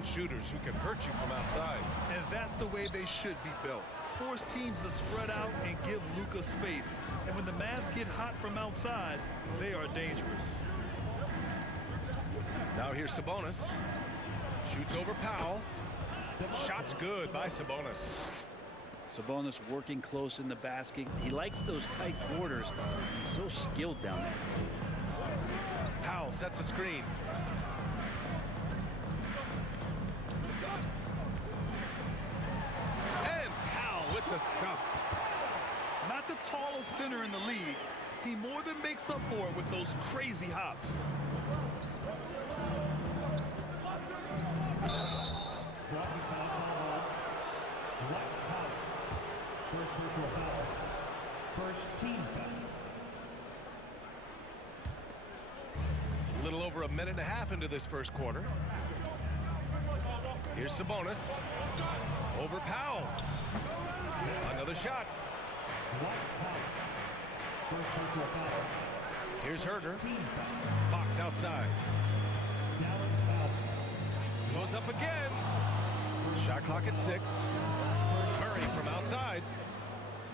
knockdown shooters who can hurt you from outside. And that's the way they should be built. Force teams to spread out and give Luka space. And when the Mavs get hot from outside, they are dangerous. Now here's Sabonis. Shoots over Powell. Shot's good by Sabonis. Sabonis working close in the basket. He likes those tight quarters. He's so skilled down there. Powell sets a screen. And Powell with the stuff. Not the tallest center in the league. He more than makes up for it with those crazy hops. First personal foul. First team foul. A little over a minute and a half into this first quarter. Here's Sabonis. Over Powell. Another shot. First personal foul. Here's Herder. Team foul. Fox outside. Dallas foul. Goes up again. Shot clock at 6. Murray from outside.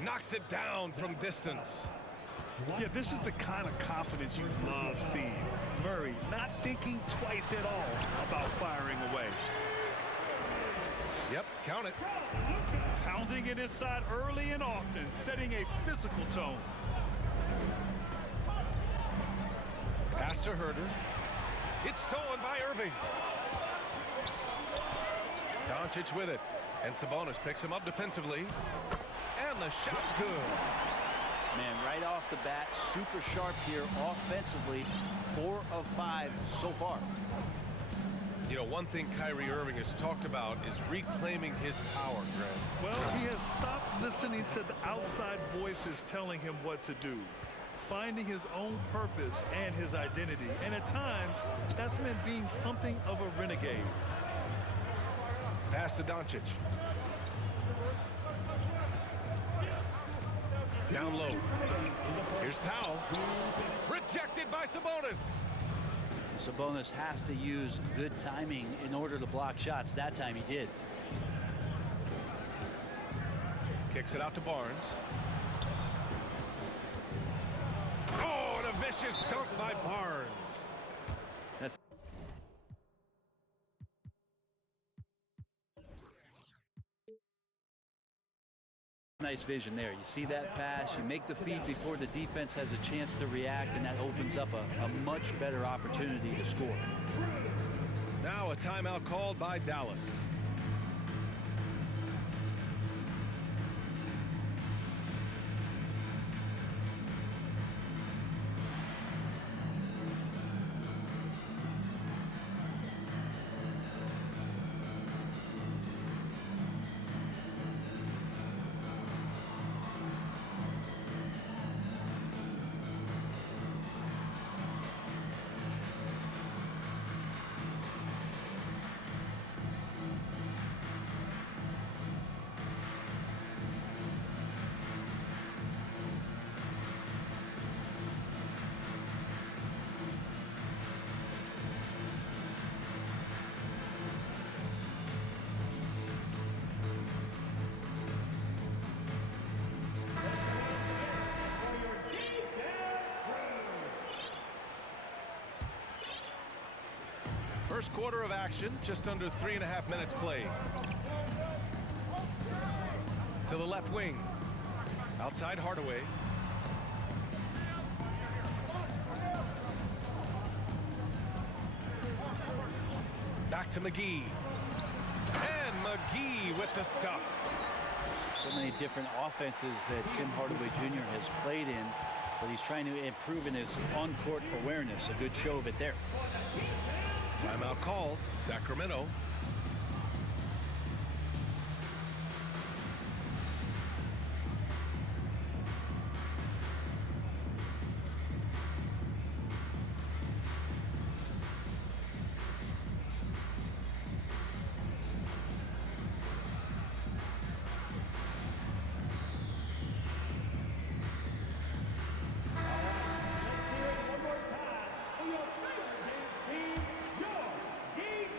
Knocks it down from distance. Yeah, this is the kind of confidence you love seeing. Murray not thinking twice at all about firing away. Yep, count it. Pounding it inside early and often, setting a physical tone. Pass to Herder. It's stolen by Irving. Doncic with it. And Sabonis picks him up defensively. And the shot's good. Man, right off the bat, super sharp here offensively. 4 of 5 so far. You know, one thing Kyrie Irving has talked about is reclaiming his power, Grant. Well, he has stopped listening to the outside voices telling him what to do, finding his own purpose and his identity. And at times, that's meant being something of a renegade. Pass to Doncic. Down low. Here's Powell. Rejected by Sabonis. Sabonis has to use good timing in order to block shots. That time he did. Kicks it out to Barnes. Oh, and a vicious dunk by Barnes. That's nice vision there. You see that pass, you make the feed before the defense has a chance to react, and that opens up a much better opportunity to score. Now a timeout called by Dallas. First quarter of action, just under 3.5 minutes played. To the left wing. Outside Hardaway. Back to McGee. And McGee with the stuff. So many different offenses that Tim Hardaway Jr. has played in, but he's trying to improve in his on-court awareness. A good show of it there. Timeout called, Sacramento.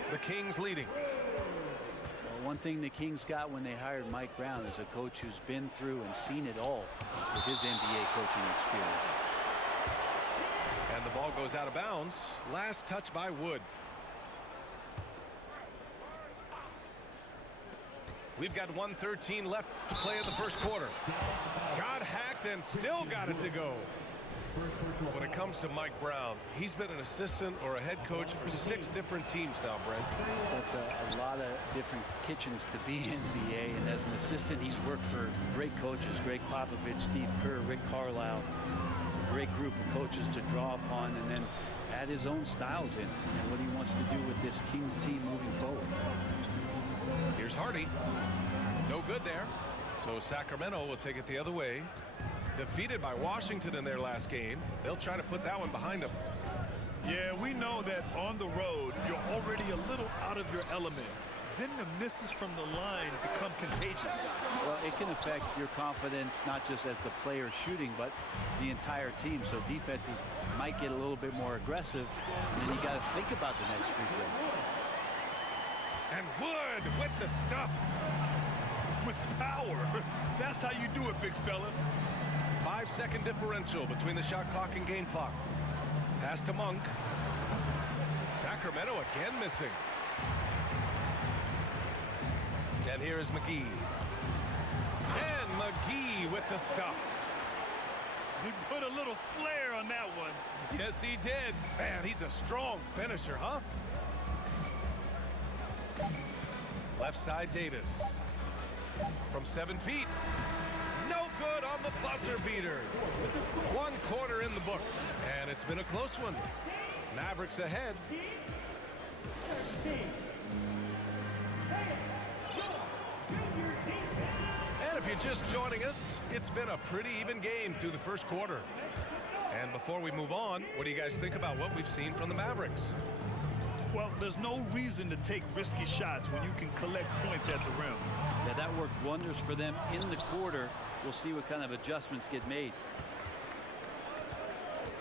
The Kings leading. Well, one thing the Kings got when they hired Mike Brown is a coach who's been through and seen it all with his NBA coaching experience. And the ball goes out of bounds. Last touch by Wood. We've got 1:13 left to play in the first quarter. Got hacked and still got it to go. When it comes to Mike Brown, he's been an assistant or a head coach for 6 different teams now, Brent. That's a lot of different kitchens to be in the NBA, and as an assistant, he's worked for great coaches, Greg Popovich, Steve Kerr, Rick Carlisle. It's a great group of coaches to draw upon and then add his own styles in and what he wants to do with this Kings team moving forward. Here's Hardy. No good there. So Sacramento will take it the other way. Defeated by Washington in their last game. They'll try to put that one behind them. Yeah, we know that on the road, you're already a little out of your element. Then the misses from the line become contagious. Well, it can affect your confidence, not just as the player shooting, but the entire team. So defenses might get a little bit more aggressive, and then you got to think about the next free throw. And Wood with the stuff. With power. That's how you do it, big fella. 5-second differential between the shot clock and game clock. Pass to Monk. Sacramento again missing. And here is McGee. And McGee with the stuff. He put a little flair on that one. Yes, he did. Man, he's a strong finisher, huh? Left side Davis. From 7 feet. No good on the buzzer beater. 1 quarter in the books, and it's been a close one. Mavericks ahead. And if you're just joining us, it's been a pretty even game through the first quarter. And before we move on, what do you guys think about what we've seen from the Mavericks? Well, there's no reason to take risky shots when you can collect points at the rim. Yeah, that worked wonders for them in the quarter. We'll see what kind of adjustments get made.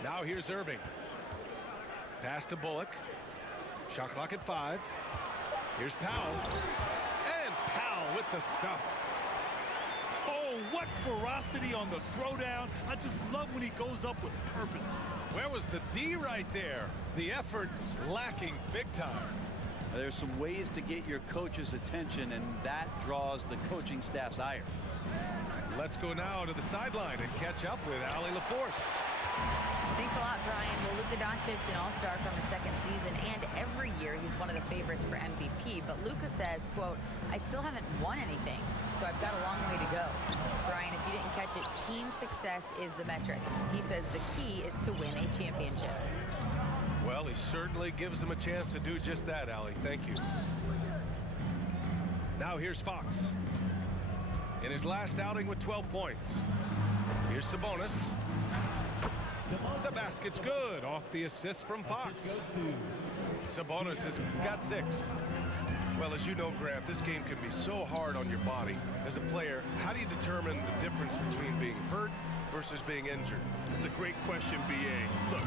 Now here's Irving. Pass to Bullock. Shot clock at 5. Here's Powell. And Powell with the stuff. Oh, what ferocity on the throwdown. I just love when he goes up with purpose. Where was the D right there? The effort lacking big time. There's some ways to get your coach's attention, and that draws the coaching staff's ire. Let's go now to the sideline and catch up with Allie LaForce. Thanks a lot, Brian. Well, Luka Doncic, an all-star from his 2nd season, and every year he's one of the favorites for MVP. But Luka says, quote, I still haven't won anything, so I've got a long way to go. Brian, if you didn't catch it, team success is the metric. He says the key is to win a championship. Well, he certainly gives them a chance to do just that, Allie. Thank you. Now here's Fox. In his last outing with 12 points. Here's Sabonis. The basket's good off the assist from Fox. Sabonis has got 6. Well, as you know, Grant, this game can be so hard on your body. As a player, how do you determine the difference between being hurt versus being injured? It's a great question, B.A. Look,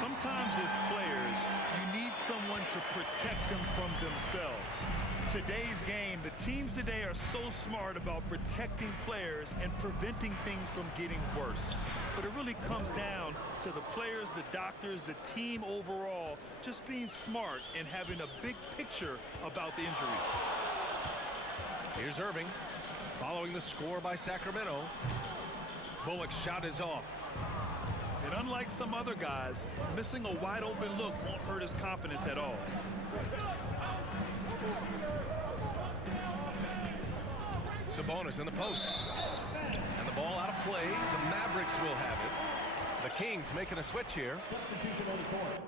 sometimes as players, you need someone to protect them from themselves. Today's game, the teams today are so smart about protecting players and preventing things from getting worse. But it really comes down to the players, the doctors, the team overall, just being smart and having a big picture about the injuries. Here's Irving, following the score by Sacramento. Bullock's shot is off. And unlike some other guys, missing a wide open look won't hurt his confidence at all. Sabonis in the post. And the ball out of play. The Mavericks will have it. The Kings making a switch here. Substitution on the court.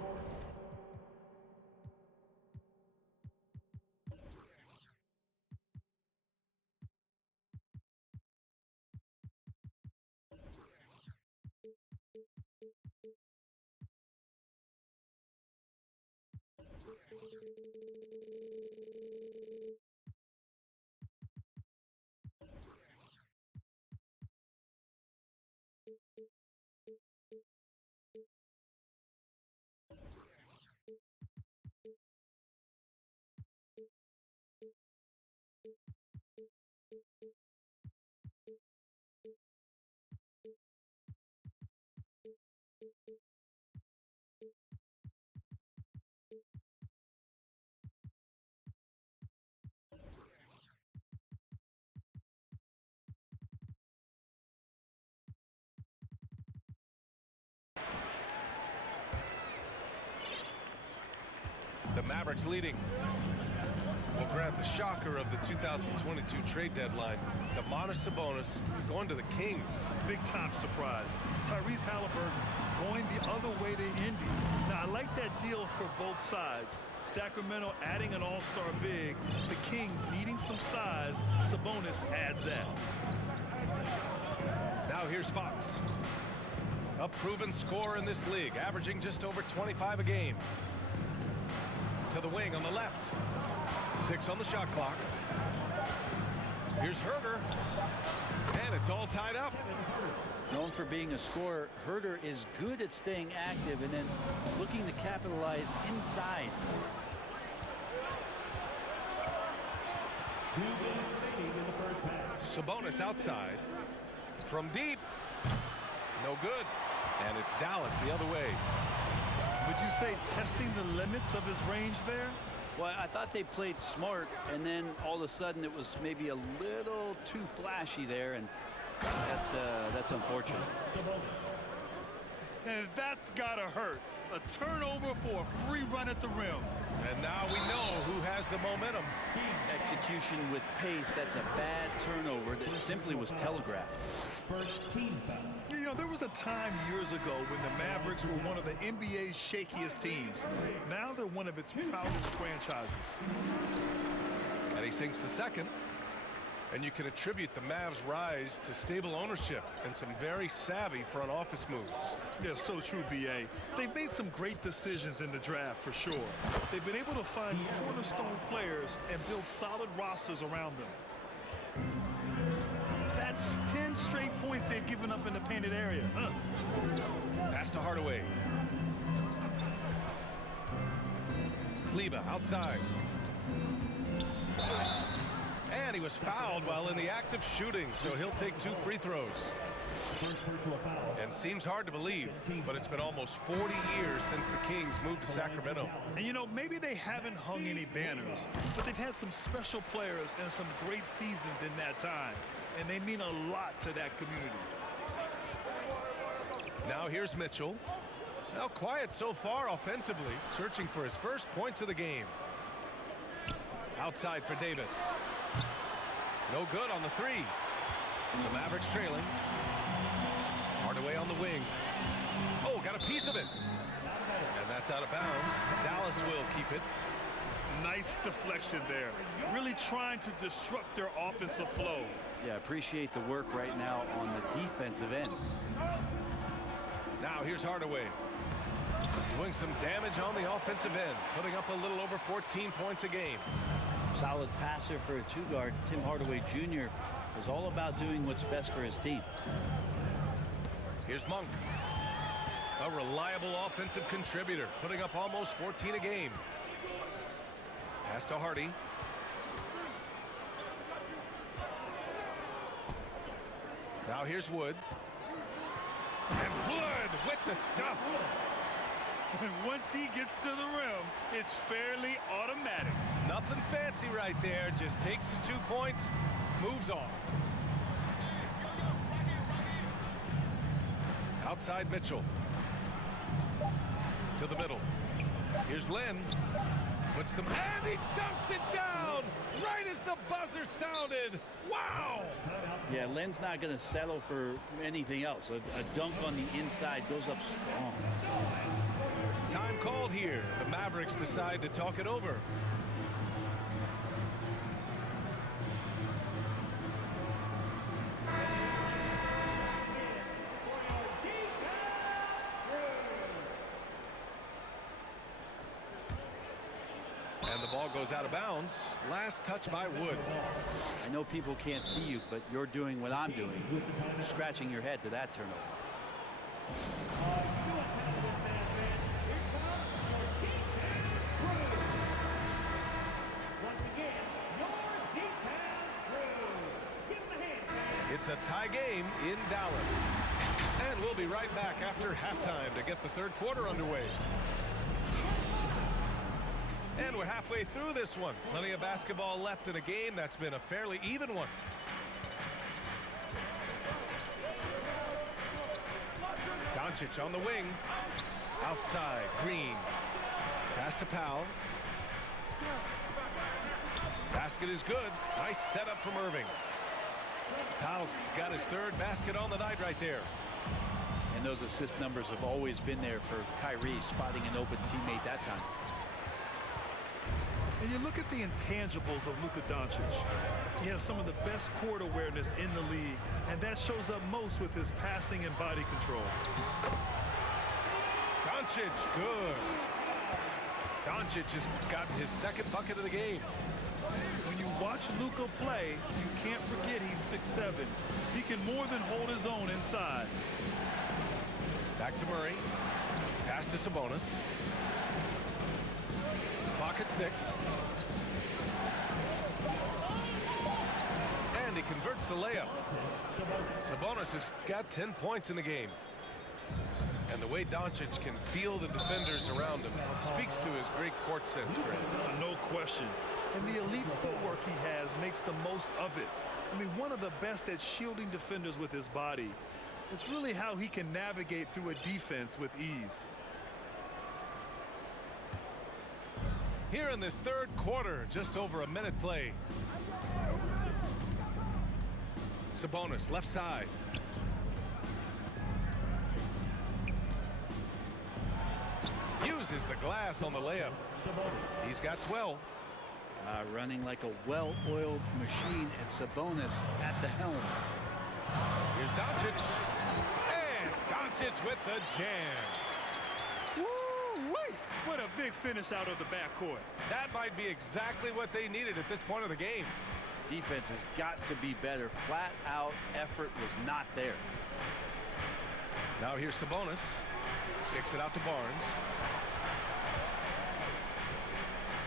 Mavericks leading. Well, Grant, the shocker of the 2022 trade deadline, Domantas Sabonis going to the Kings. Big-time surprise. Tyrese Halliburton going the other way to Indy. Now, I like that deal for both sides. Sacramento adding an all-star big. The Kings needing some size. Sabonis adds that. Now here's Fox. A proven scorer in this league, averaging just over 25 a game. To the wing on the left. 6 on the shot clock. Here's Huerter. And it's all tied up. Known for being a scorer, Huerter is good at staying active and then looking to capitalize inside. 2 minutes remaining in the first half. Sabonis outside. From deep. No good. And it's Dallas the other way. Would you say testing the limits of his range there? Well, I thought they played smart, and then all of a sudden it was maybe a little too flashy there, and that's unfortunate. And that's gotta hurt. A turnover for a free run at the rim. And now we know who has the momentum. Execution with pace, that's a bad turnover that simply was telegraphed. First team foul. You know, there was a time years ago when the Mavericks were one of the NBA's shakiest teams. Now they're one of its proudest franchises. And he sinks the second. And you can attribute the Mavs' rise to stable ownership and some very savvy front office moves. Yeah, so true, B.A. They've made some great decisions in the draft, for sure. They've been able to find cornerstone players and build solid rosters around them. That's 10 straight points they've given up in the painted area. Pass to Hardaway. Kleber outside. And he was fouled while in the act of shooting, so he'll take 2 free throws. First personal foul. And seems hard to believe, but it's been almost 40 years since the Kings moved to Sacramento. And you know, maybe they haven't hung any banners, but they've had some special players and some great seasons in that time. And they mean a lot to that community. Now here's Mitchell. Now quiet so far offensively, searching for his first points of the game. Outside for Davis. No good on the 3. The Mavericks trailing. Hardaway on the wing. Oh, got a piece of it. And that's out of bounds. Dallas will keep it. Nice deflection there. Really trying to disrupt their offensive flow. Yeah, appreciate the work right now on the defensive end. Now here's Hardaway. Doing some damage on the offensive end. Putting up a little over 14 points a game. Solid passer for a 2-guard. Tim Hardaway Jr. is all about doing what's best for his team. Here's Monk. A reliable offensive contributor. Putting up almost 14 a game. Pass to Hardy. Now here's Wood. And Wood with the stuff. And once he gets to the rim, it's fairly automatic. Nothing fancy right there. Just takes his 2 points, moves on. Outside Mitchell. To the middle. Here's Lynn. Puts them, and he dunks it down right as the buzzer sounded. Wow! Yeah, Lynn's not going to settle for anything else. A dunk on the inside goes up strong. Time called here. The Mavericks decide to talk it over. And the ball goes out of bounds. Last touch by Wood. I know people can't see you, but you're doing what I'm doing. Scratching your head to that turnover. It's a tie game in Dallas. And we'll be right back after halftime to get the third quarter underway. And we're halfway through this one. Plenty of basketball left in a game that's been a fairly even one. Doncic on the wing. Outside, Green. Pass to Powell. Basket is good. Nice setup from Irving. Powell's got his third basket on the night right there. And those assist numbers have always been there for Kyrie, spotting an open teammate that time. And you look at the intangibles of Luka Doncic. He has some of the best court awareness in the league, and that shows up most with his passing and body control. Doncic, good. Doncic has gotten his second bucket of the game. When you watch Luka play, you can't forget he's 6'7". He can more than hold his own inside. Back to Murray. Pass to Sabonis. Clock at 6. And he converts the layup. Sabonis has got 10 points in the game. And the way Doncic can feel the defenders around him speaks to his great court sense, Greg. No question. And the elite footwork he has makes the most of it. I mean, one of the best at shielding defenders with his body. It's really how he can navigate through a defense with ease. Here in this third quarter, just over a minute play. Sabonis, left side. Uses the glass on the layup. He's got 12. Running like a well-oiled machine, and Sabonis at the helm. Here's Doncic. And Doncic with the jam. Woo-wee! What a big finish out of the backcourt. That might be exactly what they needed at this point of the game. Defense has got to be better. Flat-out effort was not there. Now here's Sabonis. Kicks it out to Barnes.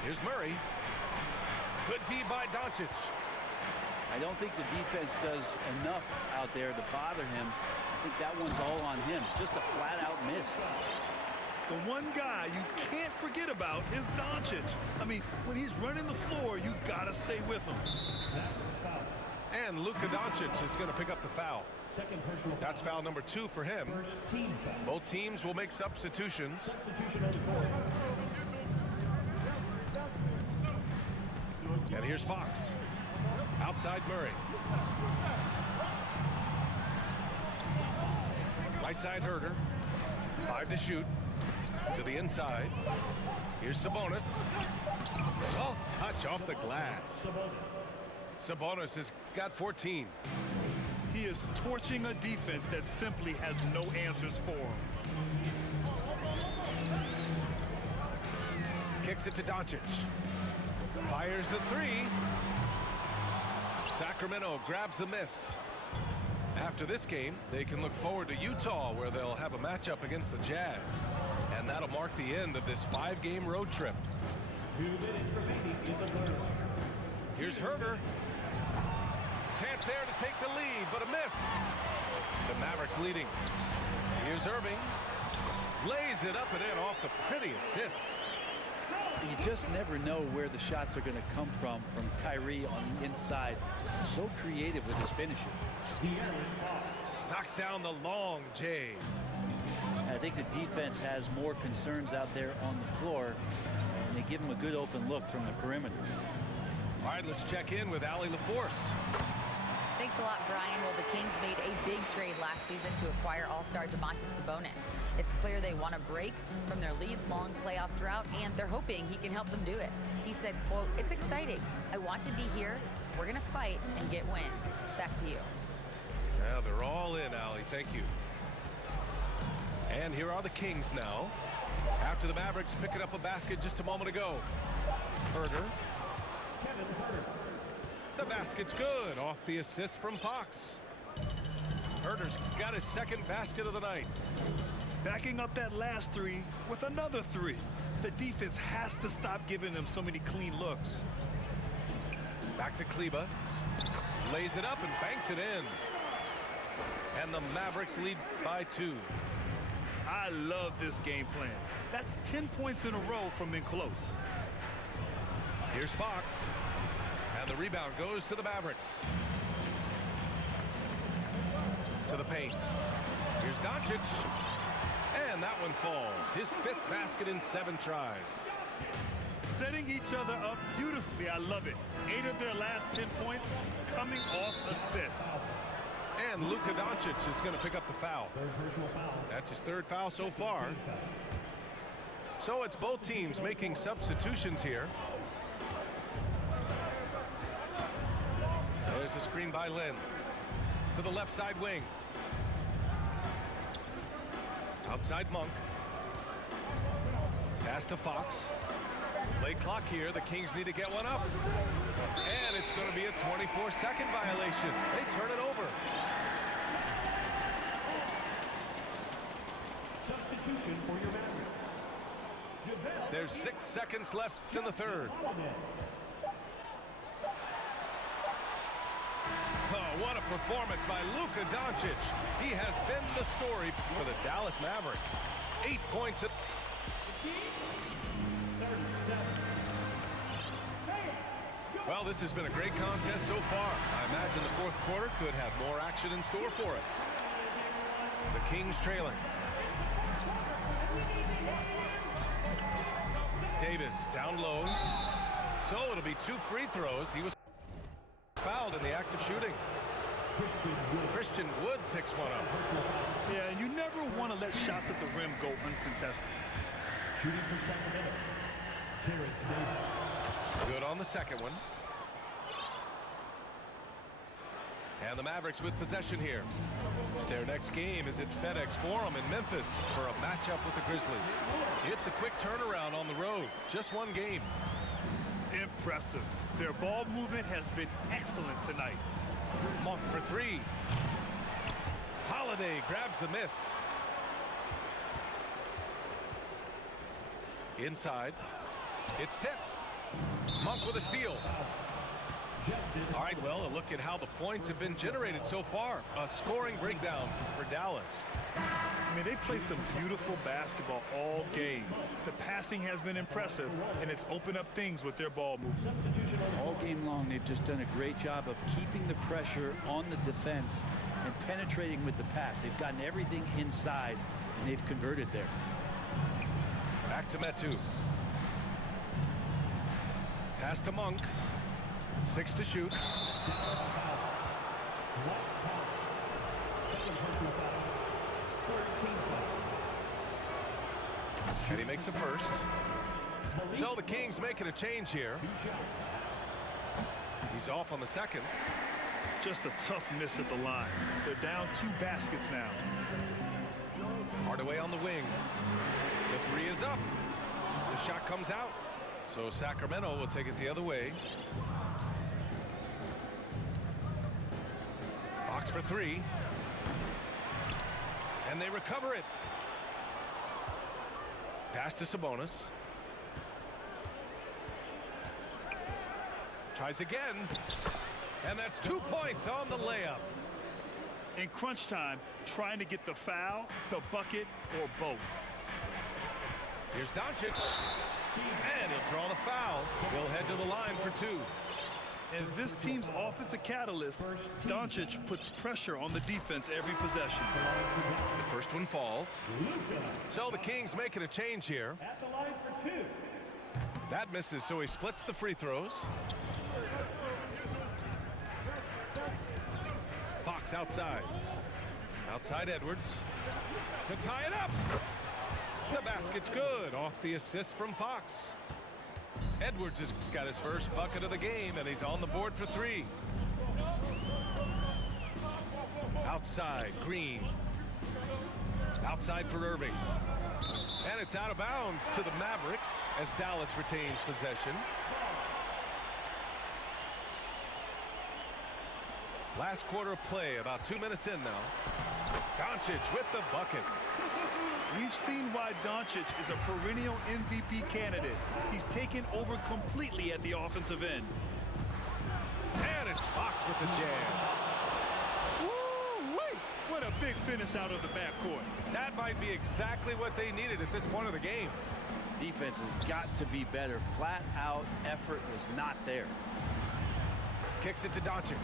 Here's Murray. Good D by Doncic. I don't think the defense does enough out there to bother him. I think that one's all on him. Just a flat-out miss. The one guy you can't forget about is Doncic. I mean, when he's running the floor, you gotta stay with him. And Luka Doncic is going to pick up the foul. That's foul number 2 for him. Both teams will make substitutions. And here's Fox. Outside Murray. Right side Herder. 5 to shoot. To the inside. Here's Sabonis. Soft touch off the glass. Sabonis has got 14. He is torching a defense that simply has no answers for him. Kicks it to Doncic. Fires the 3. Sacramento grabs the miss. After this game, they can look forward to Utah, where they'll have a matchup against the Jazz. And that'll mark the end of this 5-game road trip. 2 minutes remaining in the third. Here's Herder. Chance there to take the lead, but a miss. The Mavericks leading. Here's Irving. Lays it up and in off the pretty assist. You just never know where the shots are going to come from Kyrie on the inside. So creative with his finishes. Knocks down the long J. I think the defense has more concerns out there on the floor, and they give him a good open look from the perimeter. All right, let's check in with Allie LaForce. Thanks a lot, Brian. Well, the Kings made a big trade last season to acquire All-Star Domantas Sabonis. It's clear they want to break from their league-long playoff drought, and they're hoping he can help them do it. He said, quote, "It's exciting. I want to be here. We're going to fight and get wins." Back to you. Now they're all in, Allie. Thank you. And here are the Kings now. After the Mavericks picking up a basket just a moment ago. Herder. The basket's good off the assist from Fox. Herder's got his second basket of the night. Backing up that last 3 with another 3. The defense has to stop giving them so many clean looks. Back to Kleber. Lays it up and banks it in. And the Mavericks lead by 2. I love this game plan. That's 10 points in a row from in close. Here's Fox. And the rebound goes to the Mavericks. To the paint. Here's Doncic. And that one falls. His 5th basket in 7 tries. setting each other up beautifully. I love it. 8 of their last 10 points coming off assists. And Luka Doncic is going to pick up the foul. Third personal foul. That's his 3rd foul so far. So it's both teams making substitutions here. There's a screen by Lin to the left side wing. Outside Monk. Pass to Fox. Late clock here. The Kings need to get one up. And it's going to be a 24-second violation. They turn it over. Substitution for your Mavericks. There's 6 seconds left in the 3rd. Oh, what a performance by Luka Doncic. He has been the story for the Dallas Mavericks. 8 points. Well, this has been a great contest so far. I imagine the 4th quarter could have more action in store for us. The Kings trailing. Davis down low. So it'll be 2 free throws. He was fouled in the act of shooting. Christian Wood picks one up. Yeah, and you never want to let shots at the rim go uncontested. Shooting for Sacramento, Terrence Davis. Good on the second one. And the Mavericks with possession here. Their next game is at FedEx Forum in Memphis for a matchup with the Grizzlies. It's a quick turnaround on the road. Just 1 game. Impressive. Their ball movement has been excellent tonight. Monk for 3. Holiday grabs the miss. Inside. It's tipped. Monk with a steal. All right, well, a look at how the points have been generated so far. A scoring breakdown for Dallas. I mean, they play some beautiful basketball all game. The passing has been impressive, and it's opened up things with their ball movement. All game long, they've just done a great job of keeping the pressure on the defense and penetrating with the pass. They've gotten everything inside, and they've converted there. Back to Metu. Pass to Monk. 6 to shoot. And he makes a first. So the Kings making a change here. He's off on the second. Just a tough miss at the line. They're down 2 baskets now. Hardaway on the wing. The 3 is up. The shot comes out. So Sacramento will take it the other way. Fox for 3. And they recover it. Pass to Sabonis. Tries again. And that's 2 points on the layup. In crunch time, trying to get the foul, the bucket, or both. Here's Doncic. And he'll draw the foul. He'll head to the line for 2. And this team's offensive catalyst, Doncic puts pressure on the defense every possession. The first one falls. So the Kings making a change here. At the line for 2. That misses, so he splits the free throws. Fox outside. Outside Edwards. To tie it up. The basket's good off the assist from Fox. Edwards has got his first bucket of the game, and he's on the board for 3. Outside, Green. Outside for Irving. And it's out of bounds to the Mavericks as Dallas retains possession. Last quarter of play, about 2 minutes in now. Doncic with the bucket. We've seen why Doncic is a perennial MVP candidate. He's taken over completely at the offensive end. And it's Fox with the jam. Woo-wee! What a big finish out of the backcourt. That might be exactly what they needed at this point of the game. Defense has got to be better. Flat out effort was not there. Kicks it to Doncic.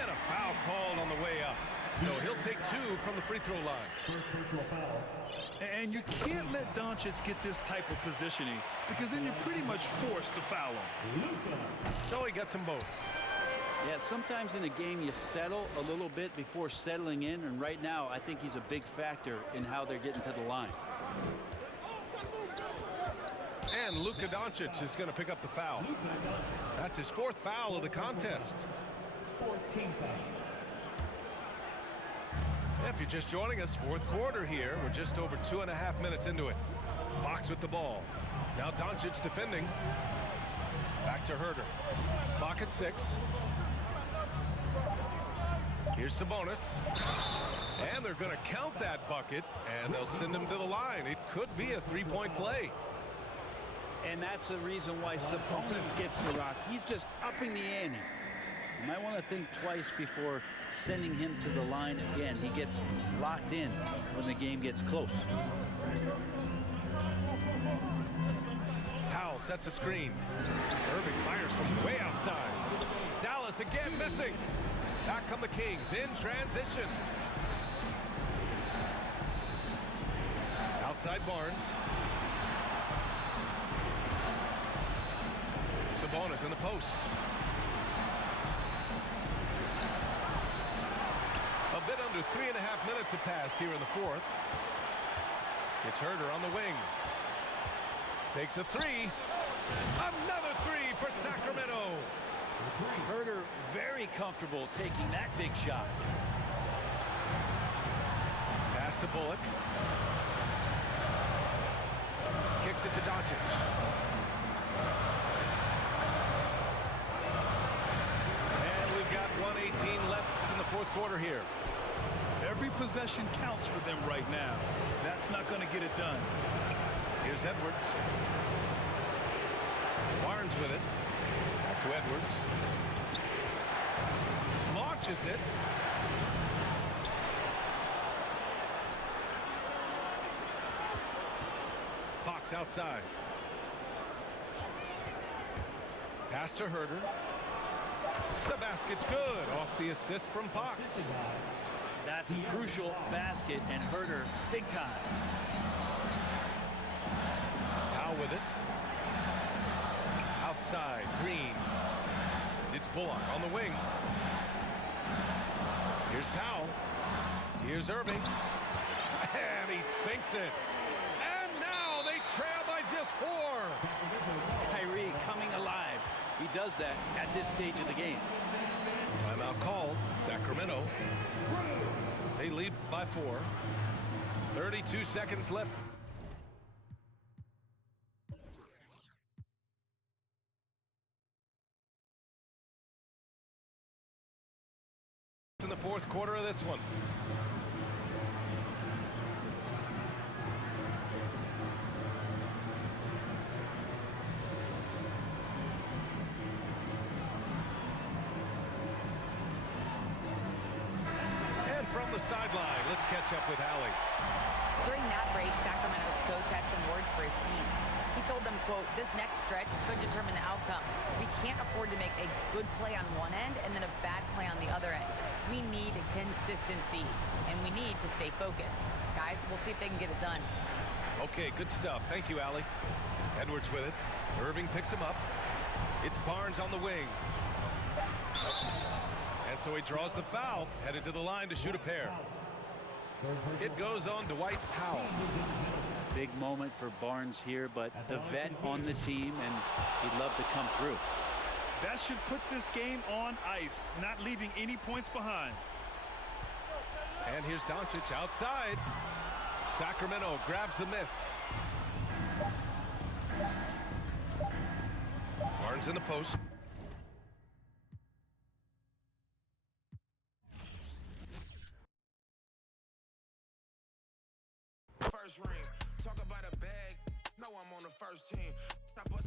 And a foul called on the way up. So he'll take 2 from the free throw line. First personal foul. And you can't let Doncic get this type of positioning because then you're pretty much forced to foul him. So he gets them both. Yeah, sometimes in a game you settle a little bit before settling in, and right now I think he's a big factor in how they're getting to the line. And Luka Doncic is going to pick up the foul. That's his 4th foul of the contest. 4th team foul. If you're just joining us, 4th quarter here. We're just over 2.5 minutes into it. Fox with the ball. Now Doncic defending. Back to Herder. Clock at 6. Here's Sabonis. And they're going to count that bucket, and they'll send him to the line. It could be a 3-point play. And that's the reason why Sabonis gets the rock. He's just upping the ante. You might want to think twice before sending him to the line again. He gets locked in when the game gets close. Powell sets a screen. Irving fires from way outside. Dallas again missing. Back come the Kings in transition. Outside Barnes. Sabonis in the post. A bit under 3.5 minutes have passed here in the 4th. It's Herder on the wing. Takes a 3. Another 3 for Sacramento. Herder very comfortable taking that big shot. Pass to Bullock. Kicks it to Doncic. And we've got 1:18 left in the 4th quarter here. Every possession counts for them right now. That's not going to get it done. Here's Edwards. Barnes with it. Back to Edwards. Launches it. Fox outside. Pass to Herder. The basket's good off the assist from Fox. That's a crucial basket, and Herder big time. Powell with it. Outside, Green. It's Bullock on the wing. Here's Powell. Here's Irving. And he sinks it. And now they trail by just 4. Kyrie coming alive. He does that at this stage of the game. Timeout called. Sacramento. They lead by 4. 32 seconds left. In the 4th quarter of this one. And from the sideline, let's catch up with Allie. During that break, Sacramento's coach had some words for his team. He told them, quote, "This next stretch could determine the outcome. We can't afford to make a good play on one end and then a bad play on the other end. We need consistency, and we need to stay focused. Guys, we'll see if they can get it done." Okay, good stuff. Thank you, Allie. Edwards with it. Irving picks him up. It's Barnes on the wing. And so he draws the foul, headed to the line to shoot a pair. It goes on Dwight Powell. Big moment for Barnes here, but the vet on the team, and he'd love to come through. That should put this game on ice, not leaving any points behind. And here's Doncic outside. Sacramento grabs the miss. Barnes in the post. First ring, talk about a bag. No, I'm on the first team. I bust